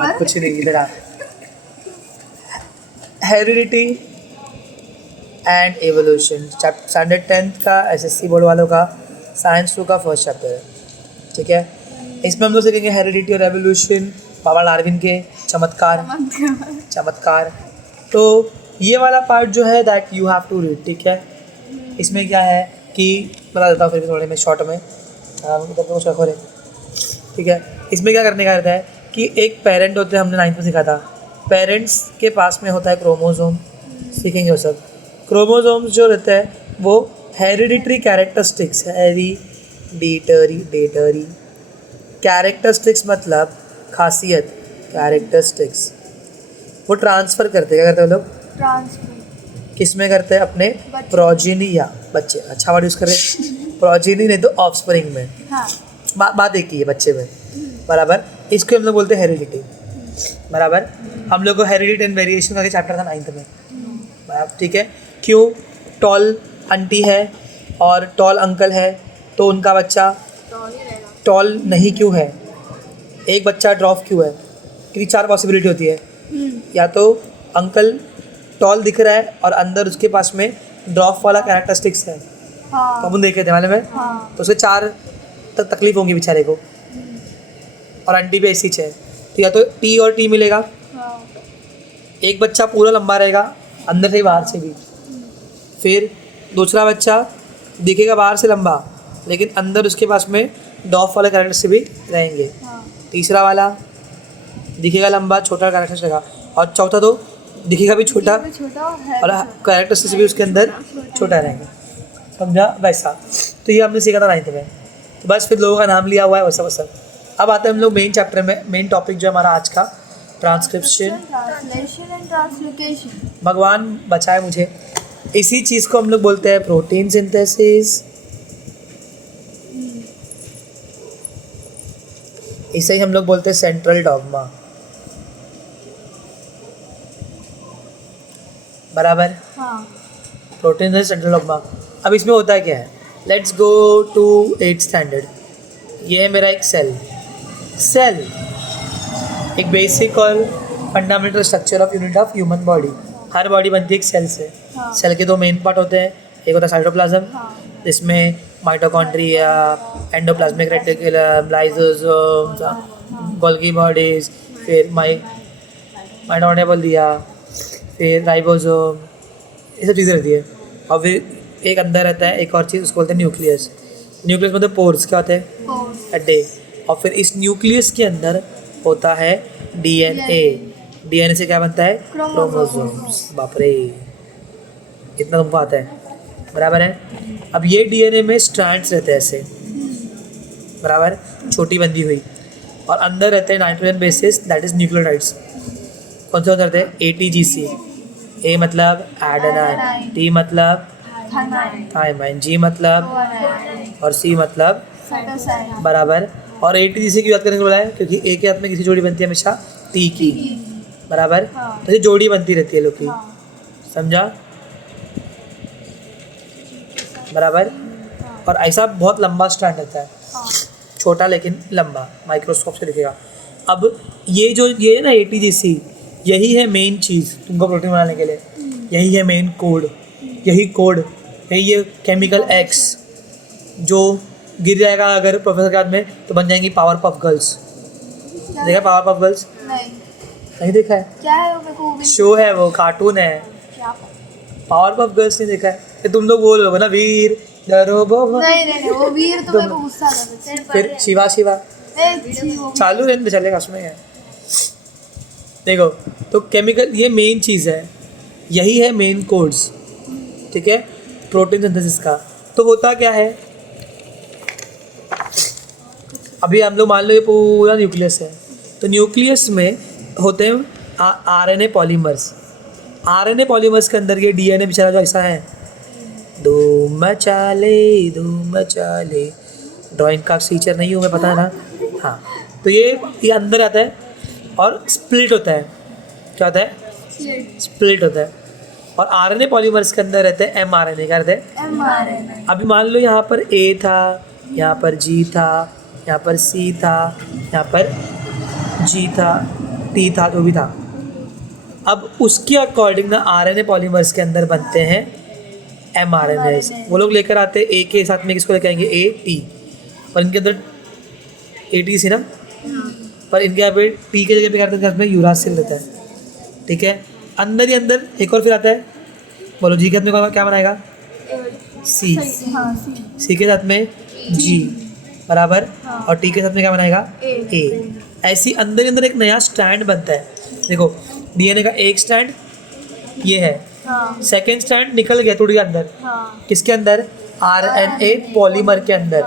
मत कुछ नहीं इधर आ। Heredity and evolution, standard 10th का एसएससी बोर्ड वालों का साइंस 2 का फर्स्ट चैप्टर है, ठीक है। इसमें हम लोग सीखेंगे हेरिडिटी और एवोल्यूशन, बाबा डार्विन के चमत्कार। तो ये वाला पार्ट जो है that you have to read, ठीक है। इसमें क्या है कि बता देता हूँ फिर भी थोड़े में शॉर्ट में, कुछ रखो रे, ठीक है। इसमें क्या करने का रहता है कि एक पेरेंट होते हैं, हमने 9th में सीखा था, पेरेंट्स के पास में होता है क्रोमोसोम, सीखेंगे वो सब। क्रोमोसोम्स जो रहते हैं वो हेरिडिटरी कैरेक्टरिस्टिक्स, हेरिडिटरी कैरेक्टरिस्टिक्स मतलब खासियत, कैरेक्टरिस्टिक्स वो ट्रांसफ़र करते हैं। क्या करते हैं लोग? ट्रांसफर किस में करते हैं? अपने प्रोजेनी या बच्चे, अच्छा वर्ड यूज़ कर रहे हैं, प्रोजेनी नहीं तो ऑफस्प्रिंग में। हाँ बात एक ही है बच्चे में, बराबर। इसको हम लोग बोलते हैं हेरिडिटी, बराबर। हम लोग को हेरिडिटी एंड वेरिएशन का चैप्टर था 9th में, बराबर, ठीक है। क्यों टॉल आंटी है और टॉल अंकल है तो उनका बच्चा टॉल नहीं क्यों है? एक बच्चा ड्रॉप क्यों है? क्योंकि 4 पॉसिबिलिटी होती है, या तो अंकल टॉल दिख रहा है और अंदर उसके पास में ड्रॉप वाला कैरेक्टरिस्टिक्स है, तो अपन देखे थे मालूम है, तो उसे 4 तकलीफ होंगी बेचारे को, और आंटी भी ऐसी है, तो या तो टी और टी मिलेगा, एक बच्चा पूरा लंबा रहेगा अंदर से ही बाहर से भी, फिर दूसरा बच्चा दिखेगा बाहर से लंबा लेकिन अंदर उसके पास में डॉफ वाले कैरेक्टर से भी रहेंगे, तीसरा वाला दिखेगा लंबा छोटा कैरेक्टर से रहेगा, और चौथा तो दिखेगा भी छोटा और कैरेक्टर से भी उसके अंदर छोटा रहेंगे, समझा वैसा। तो ये हमने सीखा था 9th में, तो बस फिर लोगों का नाम लिया हुआ है वैसा वैसा। अब आते हैं हम लोग मेन चैप्टर में, मेन टॉपिक जो हमारा आज का ट्रांसक्रिप्शन, ट्रांसलेशन एंड ट्रांसलोकेशन। भगवान बचाए मुझे, इसी चीज़ को हम लोग बोलते हैं प्रोटीन सिंथेसिस, इसे ही हम लोग बोलते हैं सेंट्रल डॉग्मा, बराबर। हाँ प्रोटीन है सेंट्रल डॉग्मा। अब इसमें होता है क्या है, let's go to 8th standard. ये है मेरा एक सेल एक बेसिक और fundamental structure of unit of human body. Her body बनती है एक सेल से। हाँ। सेल के 2 मेन पार्ट होते हैं, एक होता है साइटोप्लाज्म, हाँ जिसमें mitochondria, endoplasmic reticulum, lysosome, Golgi bodies, फिर माइटोकॉन्ड्रिया बोल दिया, फिर राइबोसोम, ये सब चीज़ें रहती है। और फिर एक अंदर रहता है एक और चीज़, उसको बोलते हैं न्यूक्लियस। न्यूक्लियस मतलब पोर्स, क्या होते हैं? पोर्स। अड्डे। और फिर इस न्यूक्लियस के अंदर होता है डीएनए। डीएनए से क्या बनता है? क्रोमोसोम्स। बाप रे, इतना तुमको आता है, बराबर है। अब ये डीएनए में स्ट्रैंड्स रहते हैं ऐसे, बराबर, छोटी बंधी हुई, और अंदर रहते हैं nitrogen bases, that is nucleotides. कौन से रहते हैं? ATGC। ए मतलब एडेनाइन, टी मतलब थाइमाइन, जी मतलब और सी मतलब बराबर। और ATGC की बात करने को बोला है क्योंकि ए के हाथ में किसी जोड़ी बनती है हमेशा टी की, बराबर। तो ये जोड़ी बनती रहती है लोग की, समझा, बराबर। और ऐसा बहुत लंबा स्ट्रैंड रहता है, छोटा लेकिन लंबा, माइक्रोस्कोप से दिखेगा। अब ये है ना ATGC, यही है मेन चीज़ तुमको प्रोटीन बनाने के लिए, यही है मेन कोड, यही है केमिकल X जो गिर जाएगा अगर प्रोफेसर के हाथ में तो बन जाएंगी पावर पफ गर्ल्स। देखा पावर पफ गर्ल्स? नहीं देखा है? क्या है वो? मेरे को भी शो है, वो कार्टून है। क्या? पावर पफ गर्ल्स नहीं देखा है? ये तुम लोग बोल रहे हो ना, वीर डरो बहुत। नहीं वो वीर तो मेरे को गुस्सा आता था। फिर शिवा चालू रहने दे, चलेगा, उसमें है। देखो तो केमिकल ये मेन चीज़ है, यही है मेन कोड्स, ठीक है, प्रोटीन सिंथेसिस का। तो होता क्या है, अभी हम लोग मान लो ये पूरा न्यूक्लियस है, तो न्यूक्लियस में होते हैं RNA पॉलीमर्स। RNA पॉलीमर्स के अंदर ये DNA बेचारा जो ऐसा है, धूम मचा ले, ड्राइंग का टीचर नहीं हूँ मैं, पता है ना। हाँ, तो ये अंदर आता है और स्प्लिट होता है। क्या होता है? स्प्लिट होता है। और RNA पॉलीमर्स के अंदर रहते हैं mRNA। क्या रहते हैं? mRNA। अभी मान लो यहाँ पर A था, यहाँ पर G था, यहाँ पर C था, यहाँ पर G था, टी था जो भी था, अब उसके अकॉर्डिंग ना आरएनए पॉलीमर्स के अंदर बनते हैं एमआरएनए। वो लोग लेकर आते हैं ए के साथ में किसको लेकर आएंगे, ए टी, पर इनके अंदर ए टी सी ना, पर इनके यहाँ पे टी के जगह पे क्या करते हैं, यूरासिल रहता है। ठीक है, अंदर ही अंदर एक और फिर आता है, बोलो जी के साथ में क्या बनाएगा, सी, हाँ सी के साथ में जी बराबर, और टी के साथ में क्या बनाएगा, ए। ऐसी अंदर ही अंदर एक नया स्टैंड बनता है। देखो डीएनए का एक स्टैंड ये है, हाँ सेकेंड स्टैंड निकल गया, टूट गया अंदर, हाँ किसके अंदर, आरएनए पॉलीमर के अंदर।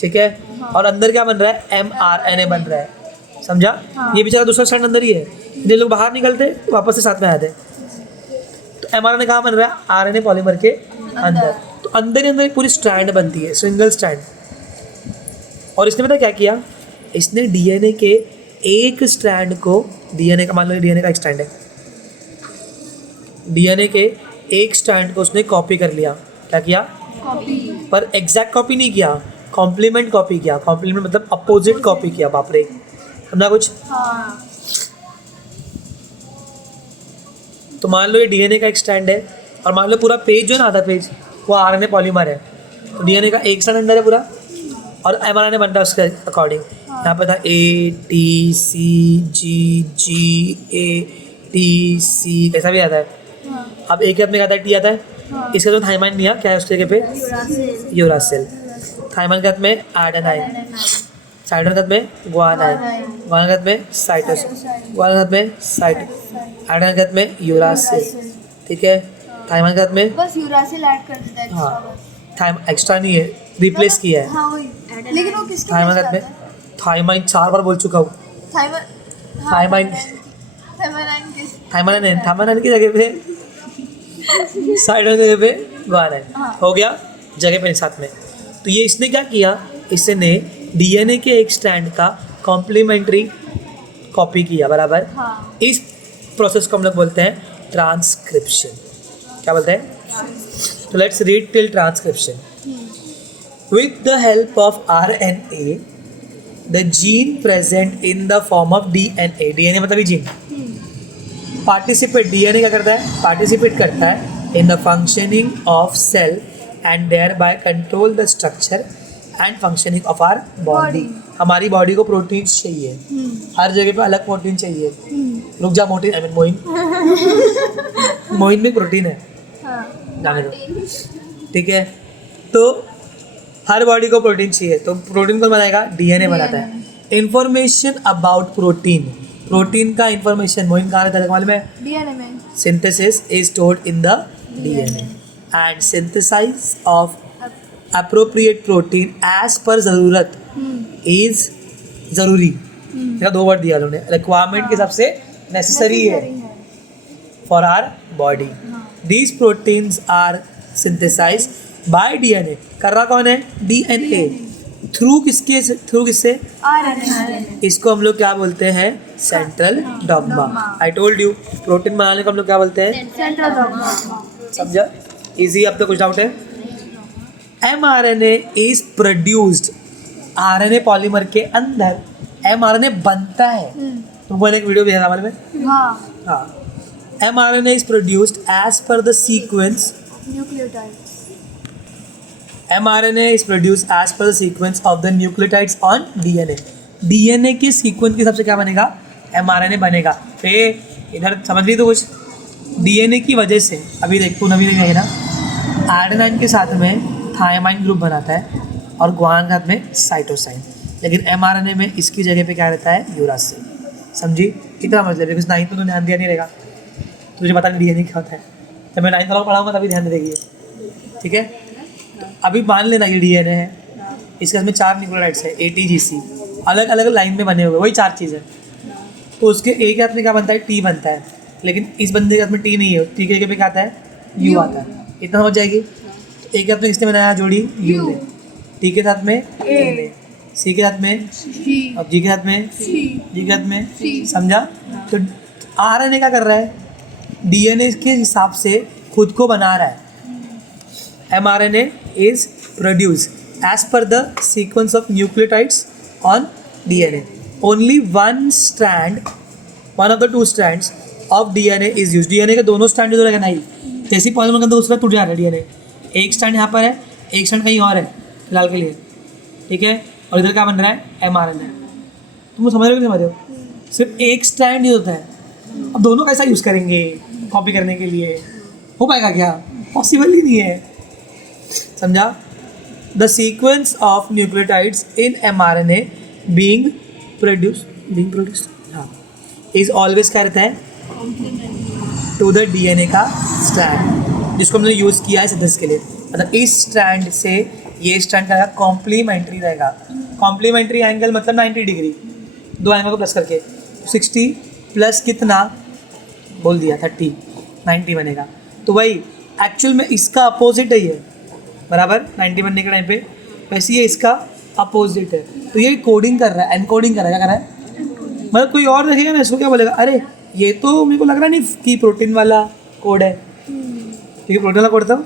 ठीक है, और अंदर क्या बन रहा है, एमआरएनए बन रहा है, समझा। ये बेचारा दूसरा स्टैंड अंदर ही है, ये लोग बाहर निकलते वापस से साथ में आते। तो एमआरएनए कहाँ बन रहा है, आरएनए पॉलीमर के अंदर। तो अंदर ही अंदर एक पूरी स्ट्रैंड बनती है, सिंगल स्ट्रैंड। और इसने पता क्या किया, इसने डीएनए के एक स्ट्रैंड को, डीएनए का मान लो डीएनए का एक स्ट्रैंड है, डीएनए के एक स्ट्रैंड को उसने कॉपी कर लिया। क्या किया, कॉपी, पर एग्जैक्ट कॉपी नहीं किया, कॉम्प्लीमेंट कॉपी किया। कॉम्प्लीमेंट मतलब अपोजिट कॉपी किया। बाप रे, समझा कुछ। हाँ तो मान लो ये डीएनए का एक स्टैंड है, और मान लो पूरा पेज जो है ना, आधा पेज वो आरएनए पॉलीमर है। तो डीएनए का एक स्टैंड अंदर है पूरा, और एमआरएनए बनता है उसके अकॉर्डिंग। यहाँ पे था A T C ji ji A T C, ऐसा भी आता है। अब एक में क्या आता है, टी आता है। इसका जो थाइमाइन नहीं है, क्या है उसके जगह पे, यूरासिल। थाइमाइन के हाथ में एडेनाइन, साइटोसिन के हाथ में ग्वानाइन, ग्वानाइन के हाथ में साइटोसिन, ग्वानाइन के हाथ में एडेनाइन के हाथ में यूरासिल। ठीक है, थाइमाइन के हाथ में, बस यूरासिल ऐड कर देता है extra हाँ बस। थाइम एक्स्ट्रा नहीं है, रिप्लेस किया है। हाँ वही, लेकिन वो किसके थाइमाइन के हाथ में, थाइमाइन 4 बार बोल चुका हूँ। थाइमाइन, थाइमाइन की जगह पे साइडोसिन की जगह पे ग्वानाइन, हो गया जगह पे साथ में। तो ये इसने क्या किया, इसने डीएनए के एक स्ट्रैंड का कॉम्प्लीमेंट्री कॉपी किया बराबर। हाँ इस प्रोसेस को हम लोग बोलते हैं ट्रांसक्रिप्शन। क्या बोलते हैं, तो let's read till transcription. With the help of RNA the gene present in the form of DNA, DNA मतलब ही जीन, पार्टिसिपेट, डीएनए क्या करता है, पार्टिसिपेट करता है in the functioning of cell and thereby control the structure and functioning of our body. हमारी body को protein चाहिए, हर जगह पे अलग प्रोटीन चाहिए। रुक जा मोटी, आई मीन मोइन, मोइन में प्रोटीन है, जाने दो। ठीक है, तो हर बॉडी को प्रोटीन चाहिए, तो प्रोटीन कौन बनाएगा, डीएनए बनाता है। इंफॉर्मेशन अबाउट प्रोटीन, प्रोटीन का इंफॉर्मेशन मोइन कहाँ रहता है मालूम है, डीएनए में। Synthesis is stored in the DNA and synthesise of appropriate protein as per ज़रूरत इज ज़रूरी। देखा 2 वर्ड दिया उन्होंने, रिक्वायरमेंट के हिसाब से नेसेसरी है for our body. These proteins are synthesise by DNA, कर रहा कौन है, डीएनए, थ्रू किसके, थ्रू किससे, आरएनए। इसको हम लोग क्या बोलते हैं, central dogma. I told you, protein बनाने को हम लोग क्या बोलते हैं, सेंट्रल डॉग्मा। समझा, इजी। अब तो कुछ डाउट है, mRNA is produced, RNA polymer के अंदर एमआरएनए बनता है। तुमको एक वीडियो भेजा हमारे में, हाँ, mRNA is produced as per the sequence, nucleotides. mRNA is produced as per the sequence of the nucleotides on DNA. DNA के सीक्वेंस के हिसाब से क्या बनेगा, mRNA बनेगा। तो ये इधर समझ ली तो कुछ, DNA की वजह से, अभी देख तू नवी नहीं ना, एडेनाइन के साथ में थायमाइन ग्रुप बनाता है और ग्वानाइन के साथ में साइटोसाइन, लेकिन mRNA में इसकी जगह पे क्या रहता है, यूरासिल। समझी, इतना मतलब, बिकॉज 9th में तो ध्यान दिया नहीं रहेगा, तुझे पता नहीं DNA क्या होता है, जब मैं 9th वाला पढ़ाऊंगा तभी ध्यान देगी। ठीक है, तो अभी मान लेना ये डीएनए है, इसके में 4 न्यूक्लियोटाइड्स है, ATGC, अलग अलग लाइन में बने हुए, वही 4 चीज़ें। तो उसके एक हाथ में क्या बनता है, टी बनता है, लेकिन इस बंदे के हाथ में टी नहीं है, टी के जगह पे क्या आता है, यू आता है। इतना हो जाएगी। तो एक हाथ में किसने बनाया जोड़ी, यू ने, टी के साथ में ए ने, सी के साथ में, अब जी के साथ में, जी के साथ में, समझा। तो आरएनए क्या कर रहा है, डीएनए के हिसाब से खुद को बना रहा है। mRNA is produced as per the sequence of nucleotides on DNA. Only one of the two strands of DNA is use. DNA के दोनों स्ट्रैंड यूज हो रहेगा नहीं, जैसे ही पॉलीमर के अंदर दूसरा टूट जा रहा है डीएनए, एक स्ट्रैंड यहाँ पर है, एक स्ट्रैंड कहीं और है फिलहाल के लिए, ठीक है, और इधर क्या बन रहा है, एमआरएनए। तुम समझ रहे हो कि समझ रहे हो? सिर्फ एक स्ट्रैंड यूज होता है, अब दोनों कैसा यूज़ करेंगे कॉपी करने के लिए, हो पाएगा क्या? पॉसिबल ही नहीं है, समझा? The sequence of nucleotides in mRNA being produced हाँ इज ऑलवेज क्या रहता है, टू द डीएनए का स्ट्रैंड जिसको हमने यूज़ किया है सिंथेसिस के लिए। मतलब इस स्ट्रैंड से ये स्ट्रैंड का कॉम्प्लीमेंट्री रहेगा। कॉम्प्लीमेंट्री एंगल मतलब 90 डिग्री, दो एंगल को प्लस करके 60 प्लस कितना बोल दिया 30, 90 बनेगा। तो वही एक्चुअल में इसका अपोजिट है ये, बराबर 90 बनने के टाइम पे, वैसे ये इसका अपोजिट है। तो ये कोडिंग कर रहा है, एनकोडिंग कर रहा है, क्या कर रहा है? मतलब कोई और देखेगा ना इसको क्या बोलेगा, अरे ये तो मेरे को लग रहा नहीं कि प्रोटीन वाला कोड है, क्योंकि प्रोटीन वाला कोड तो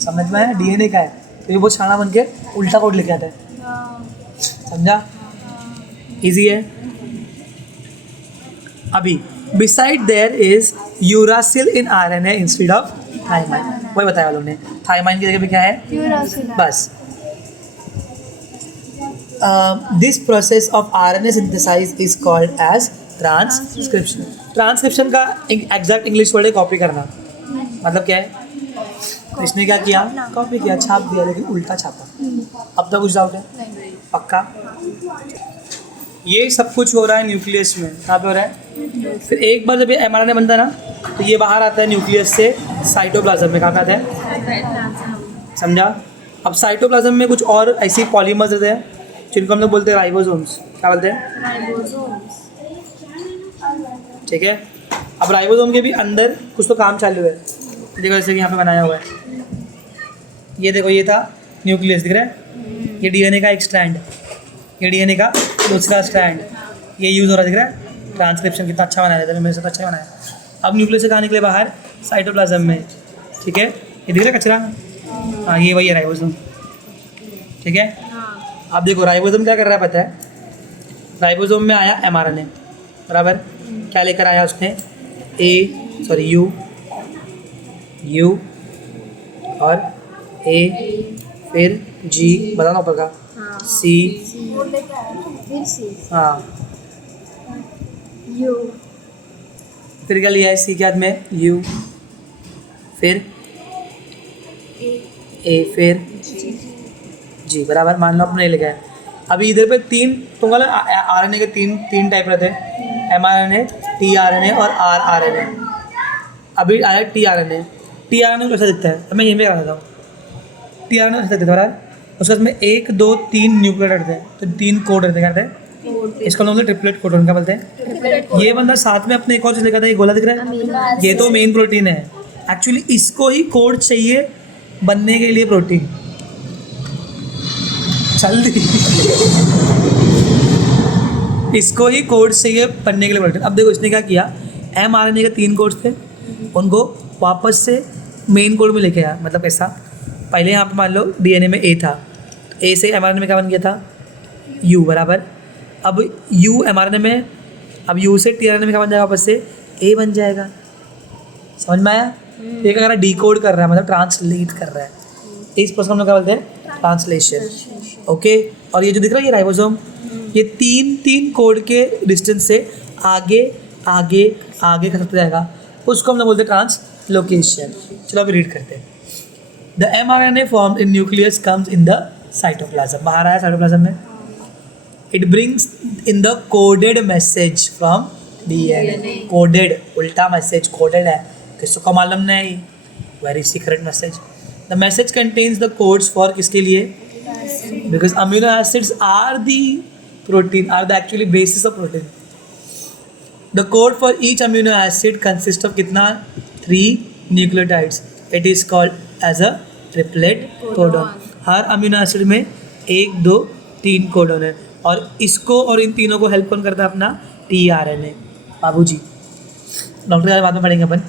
समझ में है डीएनए का है, तो ये बहुत शाना बन के उल्टा कोड लिख आता है, समझा? इजी है। अभी beside there is uracil in RNA instead of thymine, वही बताया वालों ने, थाइमाइन की जगह पे क्या है, बस। This process of RNA synthesise is called as transcription. Transcription का एग्जैक्ट इंग्लिश वर्ड है कॉपी करना, मतलब क्या है, तो इसने क्या किया, कॉपी किया, छाप दिया, लेकिन उल्टा छापा। अब तक कुछ डाउट है? पक्का? ये सब कुछ हो रहा है न्यूक्लियस में, कहाँ पे हो रहा है? फिर एक बार जब ये एमआरएनए बनता है ना, तो ये बाहर आता है न्यूक्लियस से साइटोप्लाज्म में, कहाँ पे आता है, समझा? अब साइटोप्लाज्म में कुछ और ऐसी पॉलीमर्स रहते हैं जिनको हम लोग बोलते हैं राइबोसोम्स। क्या बोलते हैं? ठीक है। अब राइबोसोम के भी अंदर कुछ तो काम चालू है, देखो जैसे कि यहाँ पे बनाया हुआ है, ये देखो, ये था न्यूक्लियस, दिख रहा है, ये डीएनए का एक स्ट्रैंड, ये डीएनए का दूसरा स्ट्रैंड, ये यूज़ हो रहा है, दिख रहा है? ट्रांसक्रिप्शन कितना अच्छा बनाया था, मेरे से तो अच्छा बनाया। अब न्यूक्लियस से कहाँ निकले बाहर, साइटोप्लाज्म में, ठीक है, ये दिख रहा है कचरा, हाँ ये वही है राइबोसोम, ठीक है। अब देखो राइबोसोम क्या कर रहा है पता है, राइबोसोम में आया एमआरएनए, बराबर, क्या लेकर आया उसने, यू और ए, फिर जी, बताना ऊपर का, सी, हाँ, यू, फिर क्या लिया है सी के हाथ में, यू, फिर ए, फिर जी, बराबर, मान लो अपने लेके आए। अभी इधर पे तीन, तुम बोला आरएनए के तीन टाइप रहते हैं, एमआरएनए, टीआरएनए और आरआरएनए। अभी आया टीआरएनए। टीआरएनए कैसा दिखता है, अब मैं यहीं पे करा देता हूँ। टीआरएनए कैसा दिखता है, उसके बाद में 1, 2, 3 न्यूक्लियोटाइड रहते हैं, तो 3 कोड रहते हैं, क्या रहते हैं, इसका नाम ट्रिपलेट कोडन, क्या बोलते हैं। ये बंदा साथ में अपने एक और चीज़ लिखा था, ये गोला दिख रहा है, ये तो मेन प्रोटीन है। एक्चुअली इसको ही कोड चाहिए बनने के लिए, प्रोटीन जल्दी इसको ही कोड चाहिए बनने के लिए प्रोटीन। अब देखो इसने क्या किया, एमआरएनए के 3 कोड्स थे, उनको वापस से मेन कोड में लेके आया। मतलब ऐसा, पहले यहाँ पे मान लो डीएनए में ए था, ए से एमआरएनए में क्या बन गया था, यू, बराबर। अब यू एमआरएनए में, अब यू से टीआरएनए में क्या बन जाएगा, वापस से ए बन जाएगा। समझ में आया? एक अगर डिकोड कर रहा है मतलब ट्रांसलेट कर रहा है, इस प्रोसेस को हम लोग क्या बोलते हैं, ट्रांसलेशन। ओके, और ये जो दिख रहा है ये राइबोसोम, ये 3 कोड के डिस्टेंस से आगे आगे आगे खसकता जाएगा, उसको हम लोग बोलते हैं ट्रांसलोकेशन। चलो अभी रीड करते हैं। The mRNA formed in nucleus comes in the cytoplasm, बाहर आया साइटोप्लाज्म में। It brings in the coded message from DNA. Coded, उल्टा मैसेज, कोडेड है, किसको का मालूम नहीं, very secret message. The message contains the codes for किसके लिए, because amino acids are the protein, are the actually basis of protein. The code for each amino acid consist of कितना, 3 nucleotides. It is called as a triplet codon. हर amino acid में 1, 2, 3 codon है, और इसको और इन तीनों को help कौन करता है, अपना टीआरएनए। बाबू जी डॉक्टर के बाद में पढ़ेंगे अपन।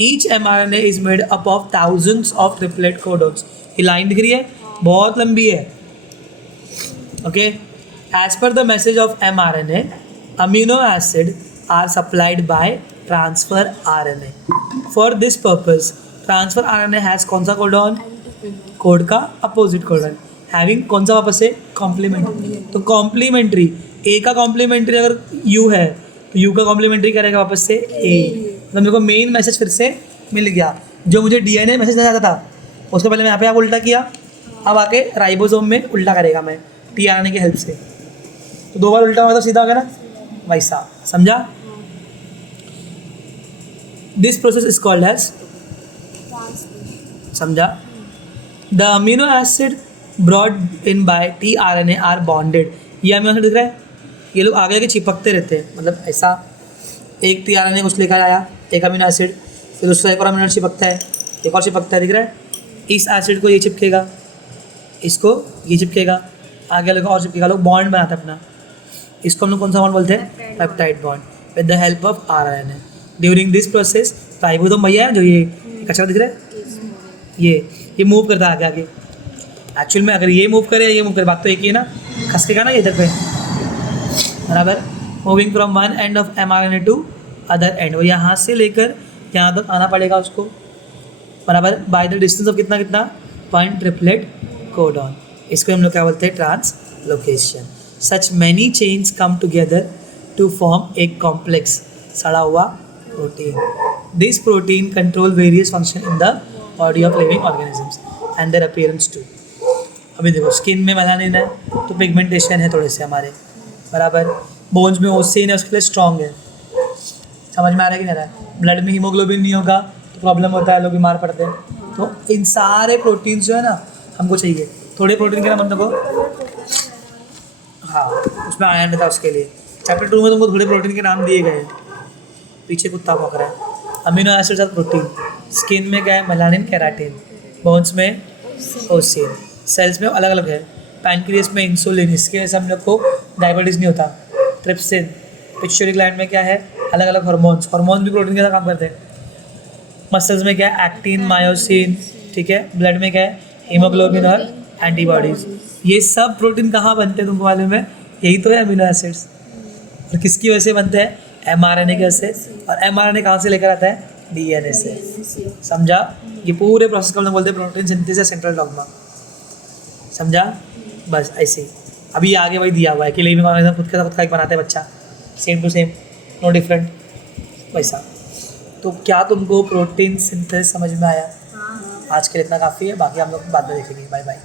Each mRNA is made up of thousands of triplet codons. ये लाइन दिख रही है, बहुत लंबी है, okay. As per the message of mRNA, amino acid are supplied by transfer RNA. For this purpose, transfer RNA has कौन सा codon? Code का अपोजिट कोडॉन, हैविंग कौन सा वापस से कॉम्प्लीमेंट्री. तो कॉम्प्लीमेंट्री ए का कॉम्प्लीमेंट्री अगर यू है तो यू का कॉम्प्लीमेंट्री करेगा वापस से ए. तो मेरे को मेन मैसेज फिर से मिल गया. जो मुझे डीएनए मैसेज आता था उसको पहले मैं यहाँ पे आप उल्टा किया, अब आके राइबोसोम में उल्टा करेगा मैं टीआरएनए की हेल्प से. तो 2 बार उल्टा हुआ तो सीधा हो गया ना, वैसा. समझा? This process is called age, समझा? The amino acid brought in by tRNA are bonded. ये अमीनो एसिड दिख रहा है, ये लोग आगे आगे चिपकते रहते हैं. मतलब ऐसा एक टीआरएनए कुछ लेकर आया, एक अमीनो एसिड, फिर उसका एक और अमीनो एसिड चिपकता है, एक और चिपकता है, दिख रहा है. इस एसिड को ये चिपकेगा, इसको ये चिपकेगा, आगे लोग और चिपकेगा, लोग बॉन्ड बनाते हैं अपना. इसको हम लोग कौन सा बॉन्ड बोलते हैं? Peptide bond with the help of RNA. During this process ribosome भैया जो ये कचरा दिख रहा है, ये मूव करता है आगे आगे. एक्चुअल में अगर ये मूव करे, ये मूव करे, बात तो एक ही है ना, खसकेगा ना ये इधर पे, बराबर. Moving from one end of mRNA to other end, वो यहाँ से लेकर यहाँ तक आना पड़ेगा उसको, बराबर. बाय द डिस्टेंस ऑफ कितना कितना 1 ट्रिपलेट कोडॉन. इसको हम लोग क्या बोलते हैं? Translocation. Such many chains come together to form एक कॉम्प्लेक्स सड़ा हुआ protein. This protein control various function in the body of living organisms and their appearance too. अभी देखो स्किन में मेलानिन है तो पिगमेंटेशन है थोड़े से हमारे, बराबर. बोन्स में ओसिन है, उसके लिए स्ट्रॉन्ग है. समझ में आ रहा है कि नहीं आ रहा है? ब्लड में हीमोग्लोबिन नहीं होगा तो प्रॉब्लम होता है, लोग बीमार पड़ते हैं. तो इन सारे प्रोटीन्स जो है ना हमको चाहिए. थोड़े प्रोटीन के नाम हम लोग को, हाँ उसमें आयरन था, उसके लिए चैप्टर 2 में तुमको थोड़े प्रोटीन के नाम दिए गए. पीछे कुत्ता भौंक रहा है. अमीनो एसिड्स और प्रोटीन. स्किन में क्या है? Melanin, keratin. बोन्स में ओसिन. सेल्स में अलग अलग है. पैनक्रियास में इंसुलिन, इसके वजह से हम लोग को डायबिटीज़ नहीं होता. ट्रिप्सिन. पिट्यूटरी ग्लैंड में क्या है? अलग अलग हार्मोन्स भी प्रोटीन के साथ काम करते हैं. मसल्स में क्या है? Actin, myosin. ठीक है. ब्लड में क्या है? हीमोग्लोबिन और एंटीबॉडीज. ये सब प्रोटीन कहाँ बनते हैं तुमको मालूम है? यही तो है अमीनो एसिड्स. और किसकी वजह से बनते हैं? एमआरएनए की वजह से. और एमआरएनए कहाँ से लेकर आता है? डीएनए से. समझा? ये पूरे प्रोसेस को हम लोग बोलते हैं प्रोटीन सिंथेसिस सेंट्रल डॉग्मा. समझा? बस ऐसे ही. अभी आगे वही दिया हुआ है कि लिविंग ऑर्गेनिज्म खुद का एक बनाते हैं बच्चा, same to same, no different, वैसा. तो क्या तुमको प्रोटीन सिंथेसिस समझ में आया? आज के लिए इतना काफ़ी है, बाकी हम लोग बाद में देखेंगे. Bye bye.